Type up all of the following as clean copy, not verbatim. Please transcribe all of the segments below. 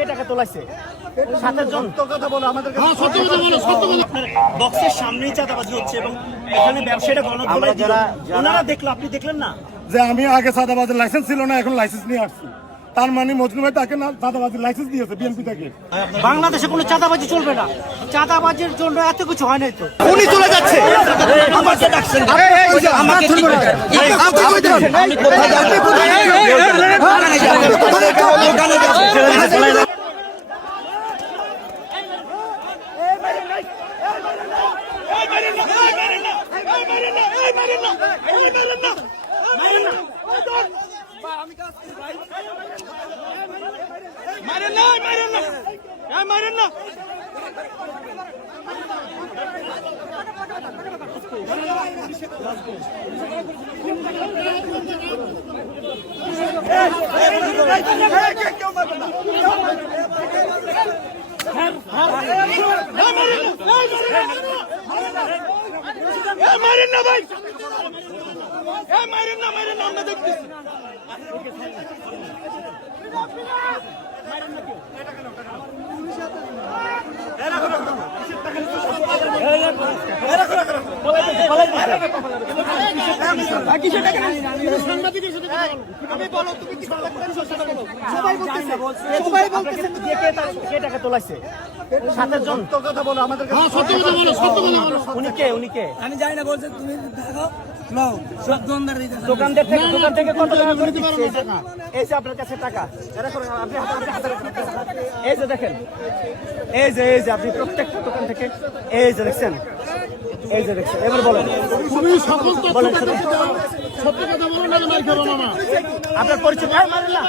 কে টাকা তোলাইছে? 7 জন। কথা বলো আমাদের কাছে। সত্য কথা বলো, সত্য কথা। বক্সের সামনেই চাঁদাবাজি হচ্ছে এবং এখানে ব্যবসায়ীরা গণধোলাই দিল। ওনারা দেখলো, আপনি দেখলেন না? যে আমি আগে চাঁদাবাজির লাইসেন্স ছিল না, এখন লাইসেন্স নিয়ে আসছি। তার মানে মজনু ভাই তাকে না চাঁদাবাজির লাইসেন্স দিয়েছে বিএনপি থেকে। বাংলাদেশে কোনো চাঁদাবাজি চলবে না। চাঁদাবাজির জন্য এত কিছু হয় নাই তো। উনি চলে যাচ্ছে। আমাকে ডাকছেন। আমাকে ঠিক করে। আপনি কই দেন? আমি কোথায় যাচ্ছি? দোকানে যাচ্ছি। কে টাকা তোলাইছে? 7 জন। কথা বলো আমাদের কাছে। সত্য কথা বলো, সত্য কথা বলো। উনি কে? আমি জানি না, বলছে তুমি দেখো নাও সব দোকান থেকে কত টাকা করে দিচ্ছে? এই যে আপনার কাছে টাকা, আপনি এই যে দেখেন, এই যে আপনি প্রত্যেকটা দোকান থেকে এই যে দেখছেন, এবার বলেন তুমি সকল বলেন সত্য কথা বলো না, মার খাবো না। আপনার পরিচয়। মারেন না।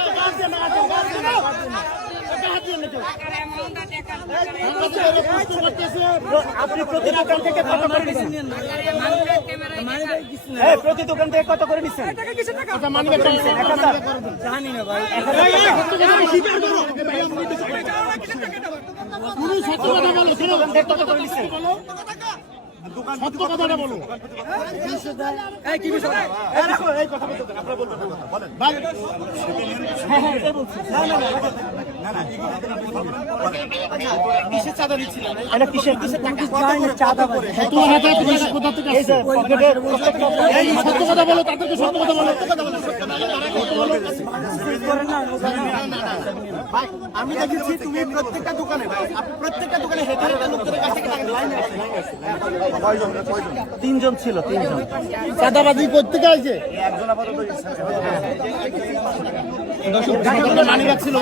আপনি প্রতি দোকান থেকে কত করে নিচ্ছেন? প্রতি দোকান থেকে কত করে নিচ্ছেন? জানি না ভাই। তুমি সত্য কথা বলো, শোনো কত করে নিচ্ছেন? সত্য কথাটা বলো। ভাই কিসের চাঁদা দিচ্ছিলেন? এটা কিসের টাকা? চাঁদা করে। তোমার হাতে পয়সা কোথা থেকে আসছে? এই সত্য কথা বলো, তাদেরকে সত্য কথা বলো। আমি দেখেছি তুমি প্রত্যেকটা দোকানে, আপনি প্রত্যেকটা দোকানে হেঁটে লোকদের কাছ থেকে টাকা লাইনে আছে। 3 জন ছিল, 3 জন। চাঁদাবাজি করতে গেছে একজন আপাতত মানি রাখছিল।